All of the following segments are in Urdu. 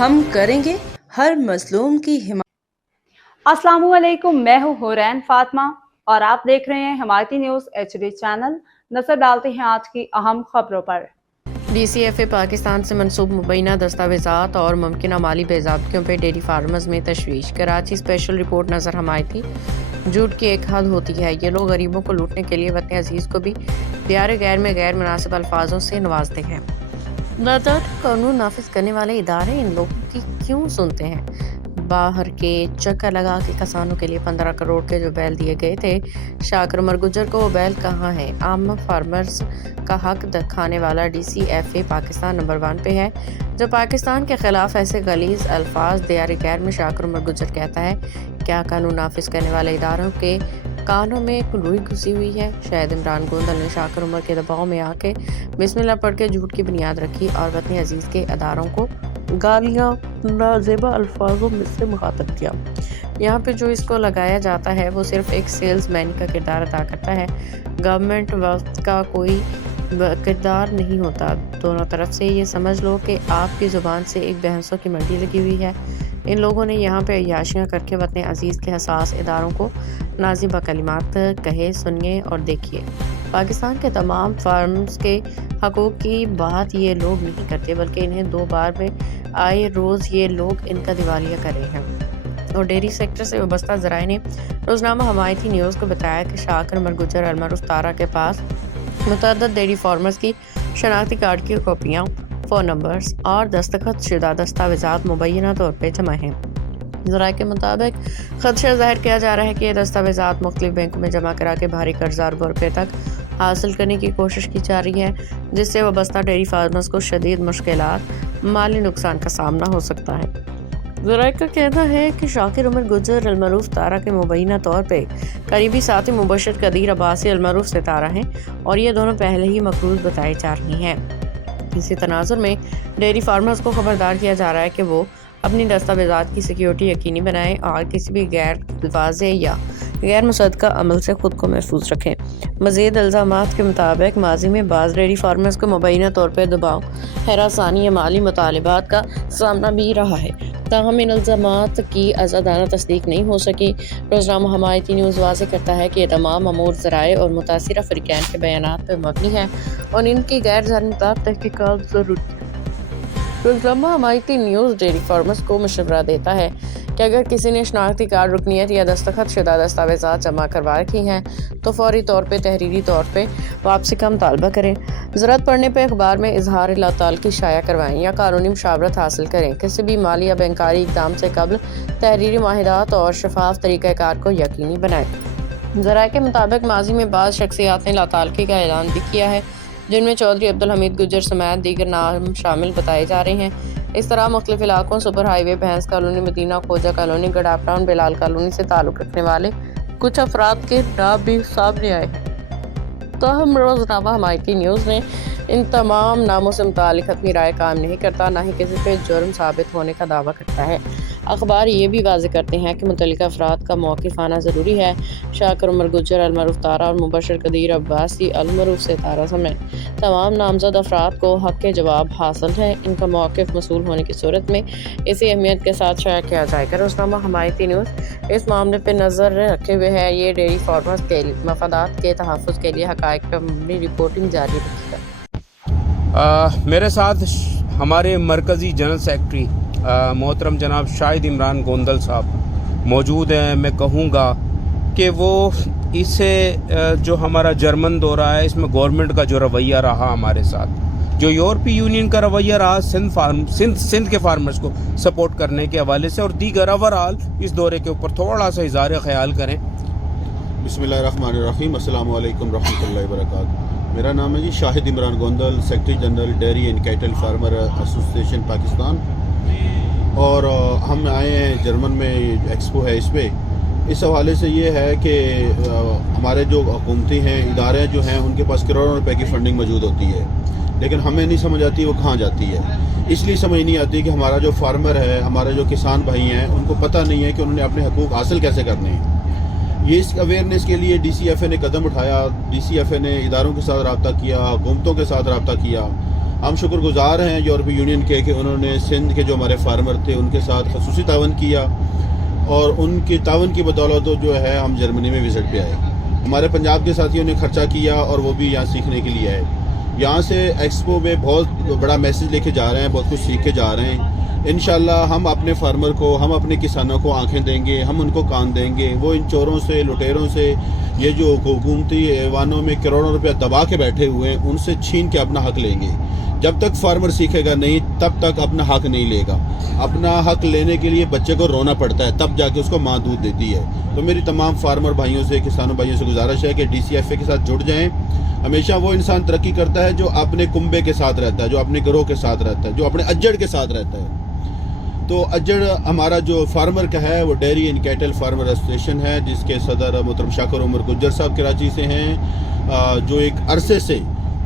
ہم کریں گے ہر مظلوم کی حمایت۔ السلام علیکم، میں ہوں حورین فاطمہ اور آپ دیکھ رہے ہیں حمایتی نیوز HD چینل۔ نظر ڈالتے ہیں آج کی اہم خبروں پر۔ DCFA پاکستان سے منسوب مبینہ دستاویزات اور ممکنہ مالی بے ضابطگیوں پہ ڈیری فارمرز میں تشویش۔ کراچی اسپیشل رپورٹ نظر حمایتی جھوٹ کی ایک حد ہوتی ہے، یہ لوگ غریبوں کو لوٹنے کے لیے وطن عزیز کو بھی دیار غیر میں غیر مناسب الفاظوں سے نوازتے ہیں۔ نادرات قانون نافذ کرنے والے ادارے ان لوگوں کی کیوں سنتے ہیں؟ باہر کے چکر لگا کے کسانوں کے لیے 15 کروڑ کے جو بیل دیے گئے تھے، شاکر عمر گجر کو وہ بیل کہاں ہے؟ عام فارمرز کا حق کھانے والا DCFA پاکستان نمبر 1 پہ ہے، جو پاکستان کے خلاف ایسے غلیظ الفاظ دیار غیر میں شاکر عمر گجر کہتا ہے۔ کیا قانون نافذ کرنے والے اداروں کے کانوں میں روئی گھسی ہوئی ہے؟ شاید عمران گوندل نے شاکر عمر کے دباؤ میں آ کے بسم اللہ پڑھ کے جھوٹ کی بنیاد رکھی اور وطن عزیز کے اداروں کو گالیاں نازیبا الفاظوں میں سے مخاطب کیا۔ یہاں پہ جو اس کو لگایا جاتا ہے وہ صرف ایک سیلز مین کا کردار ادا کرتا ہے، گورنمنٹ وقت کا کوئی کردار نہیں ہوتا۔ دونوں طرف سے یہ سمجھ لو کہ آپ کی زبان سے ایک بحثوں کی منڈی لگی ہوئی ہے۔ ان لوگوں نے یہاں پہ عیاشیاں کر کے وطن عزیز کے حساس اداروں کو نازیبا کلمات کہے۔ سنیے اور دیکھیے، پاکستان کے تمام فارمز کے حقوق کی بات یہ لوگ نہیں کرتے، بلکہ انہیں 2 بار میں آئے روز یہ لوگ ان کا دیوالیہ کر رہے ہیں۔ اور ڈیری سیکٹر سے وابستہ ذرائع نے روزنامہ حمایتی نیوز کو بتایا کہ شاکر عمر گجر المعروف تارا کے پاس متعدد ڈیری فارمرز کی شناختی کارڈ کی کاپیاں، فون نمبرز اور دستخط شدہ دستاویزات مبینہ طور پہ جمع ہیں۔ ذرائع کے مطابق خدشہ ظاہر کیا جا رہا ہے کہ یہ دستاویزات مختلف بینکوں میں جمع کرا کے بھاری قرضہ اربوں روپے تک حاصل کرنے کی کوشش کی جا رہی ہے، جس سے وابستہ ڈیری فارمرز کو شدید مشکلات، مالی نقصان کا سامنا ہو سکتا ہے۔ ذرائع کا کہنا ہے کہ شاکر عمر گجر المعروف تارا کے مبینہ طور پہ قریبی ساتھی مبشر قدیر عباسی المعروف ستارہ ہیں اور یہ دونوں پہلے ہی مقروض بتائی جا رہی ہیں۔ اسی تناظر میں ڈیری فارمرز کو خبردار کیا جا رہا ہے کہ وہ اپنی دستاویزات کی سیکیورٹی یقینی بنائیں اور کسی بھی غیر واضح یا غیر مصدقہ عمل سے خود کو محفوظ رکھیں۔ مزید الزامات کے مطابق ماضی میں بعض ڈیری فارمرز کو مبینہ طور پر دباؤ، ہراسانی یا مالی مطالبات کا سامنا بھی رہا ہے، تاہم ان الزامات کی آزادانہ تصدیق نہیں ہو سکی۔ روزنامہ حمایتی نیوز واضح کرتا ہے کہ یہ تمام امور ذرائع اور متاثرہ فریقین کے بیانات پر مبنی ہے اور ان کی غیر جانبدار تحقیقات ضروری ہے۔ روزنامہ حمایتی نیوز ڈیری فارمرز کو مشورہ دیتا ہے کہ اگر کسی نے شناختی کارڈ، رکنیت یا دستخط شدہ دستاویزات جمع کروا رکھی ہیں تو فوری طور پہ تحریری طور پہ واپسی کا مطالبہ کریں، ضرورت پڑنے پہ اخبار میں اظہار لا تعلقی شائع کروائیں یا قانونی مشاورت حاصل کریں۔ کسی بھی مالی یا بینکاری اقدام سے قبل تحریری معاہدات اور شفاف طریقہ کار کو یقینی بنائیں۔ ذرائع کے مطابق ماضی میں بعض شخصیات نے لا تعلقی کا اعلان بھی کیا ہے، جن میں چودھری عبدالحمید گجر سمیت دیگر نام شامل بتائے جا رہے ہیں۔ اس طرح مختلف علاقوں، سپر ہائی وے، بھینس کالونی، مدینہ خوجہ کالونی، گڈاپ ٹاؤن، بلال کالونی سے تعلق رکھنے والے کچھ افراد کے نام بھی سامنے آئے ہیں۔ تاہم روزنامہ حمایتی نیوز نے ان تمام ناموں سے متعلق حتمی رائے قائم نہیں کرتا، نہ ہی کسی پہ جرم ثابت ہونے کا دعویٰ کرتا ہے۔ اخبار یہ بھی واضح کرتے ہیں کہ متعلقہ افراد کا موقف آنا ضروری ہے۔ شاکر عمر گجر المعروف تارا اور مبشر قدیر عباسی المعروف ستارہ سمیت تمام نامزد افراد کو حق کے جواب حاصل ہے۔ ان کا موقف موصول ہونے کی صورت میں اسی اہمیت کے ساتھ شائع کیا جائے گا۔ روزنامہ حمایتی نیوز اس معاملے پہ نظر رکھے ہوئے ہے، یہ ڈیری فارمرز کے مفادات کے تحفظ کے لیے حقائق پر مبنی رپورٹنگ جاری رکھے گا۔ میرے ساتھ ہمارے مرکزی جنرل سیکرٹری محترم جناب شاہد عمران گوندل صاحب موجود ہیں۔ میں کہوں گا کہ وہ اسے جو ہمارا جرمن دورہ ہے، اس میں گورنمنٹ کا جو رویہ رہا ہمارے ساتھ، جو یورپی یونین کا رویہ رہا سندھ کے فارمرز کو سپورٹ کرنے کے حوالے سے، اور دیگر اوورآل اس دورے کے اوپر تھوڑا سا اظہار خیال کریں۔ بسم اللہ الرحمن الرحیم، السلام علیکم رحمۃ اللہ وبرکاتہ۔ میرا نام ہے Shahid Imran Gondal, secretary general dairy and cattle farmer association Pakistan, اور ہم آئے ہیں جرمن میں ایکسپو ہے اس پہ۔ اس حوالے سے یہ ہے کہ ہمارے جو حکومتی ہیں ادارے جو ہیں ان کے پاس کروڑوں روپے کی فنڈنگ موجود ہوتی ہے، لیکن ہمیں نہیں سمجھ آتی وہ کہاں جاتی ہے۔ اس لیے سمجھ نہیں آتی کہ ہمارا جو فارمر ہے، ہمارے جو کسان بھائی ہیں، ان کو پتہ نہیں ہے کہ انہوں نے اپنے حقوق حاصل کیسے کرنے ہیں۔ یہ اس اویئرنیس کے لیے DCFA نے قدم اٹھایا، DCFA نے اداروں کے ساتھ رابطہ کیا، حکومتوں کے ساتھ رابطہ کیا، ہم شکر گزار ہیں یورپی یونین کے کہ انہوں نے سندھ کے جو ہمارے فارمر تھے ان کے ساتھ خصوصی تعاون کیا، اور ان کی تعاون کی بدولت جو ہے ہم جرمنی میں وزٹ پہ آئے. ہمارے پنجاب کے ساتھیوں نے خرچہ کیا اور وہ بھی یہاں سیکھنے کے لیے آئے. یہاں سے ایکسپو میں بہت بڑا میسج لے کے جا رہے ہیں، بہت کچھ سیکھ کے جا رہے ہیں. انشاءاللہ ہم اپنے فارمر کو، ہم اپنے کسانوں کو آنکھیں دیں گے، ہم ان کو کان دیں گے. وہ ان چوروں سے، لٹیروں سے، یہ جو حکومتی ایوانوں میں کروڑوں روپیہ دبا کے بیٹھے ہوئے ہیں، ان سے چھین کے اپنا حق لیں گے. جب تک فارمر سیکھے گا نہیں، تب تک اپنا حق نہیں لے گا. اپنا حق لینے کے لیے بچے کو رونا پڑتا ہے، تب جا کے اس کو ماں دودھ دیتی ہے. تو میری تمام فارمر بھائیوں سے، کسانوں بھائیوں سے گزارش ہے کہ ڈی سی ایف اے کے ساتھ جڑ جائیں. ہمیشہ وہ انسان ترقی کرتا ہے جو اپنے کنبے کے ساتھ رہتا ہے، جو اپنے گروہ کے ساتھ رہتا ہے، جو اپنے اجڑ کے ساتھ رہتا ہے. تو اجڑ ہمارا جو فارمر کا ہے وہ dairy and cattle farmer association ہے، جس کے صدر محترم شاکر عمر گجر صاحب کراچی سے ہیں، جو ایک عرصے سے،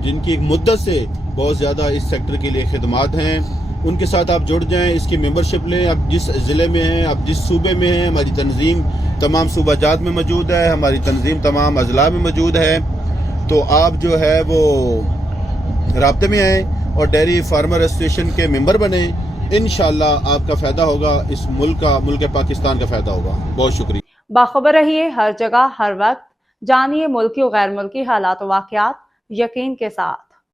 جن کی ایک مدت سے بہت زیادہ اس سیکٹر کے لیے خدمات ہیں. ان کے ساتھ آپ جڑ جائیں، اس کی ممبرشپ لیں. آپ جس ضلع میں ہیں، آپ جس صوبے میں ہیں، ہماری تنظیم تمام صوبہ جات میں موجود ہے، ہماری تنظیم تمام اضلاع میں موجود ہے. تو آپ جو ہے وہ رابطے میں آئیں اور ڈیری فارمر ایسوسیشن کے ممبر بنیں. انشاءاللہ آپ کا فائدہ ہوگا، اس ملک پاکستان کا فائدہ ہوگا. بہت شکریہ. باخبر رہیے ہر جگہ ہر وقت، جانیے ملکی و غیر ملکی حالات و واقعات یقین کے ساتھ.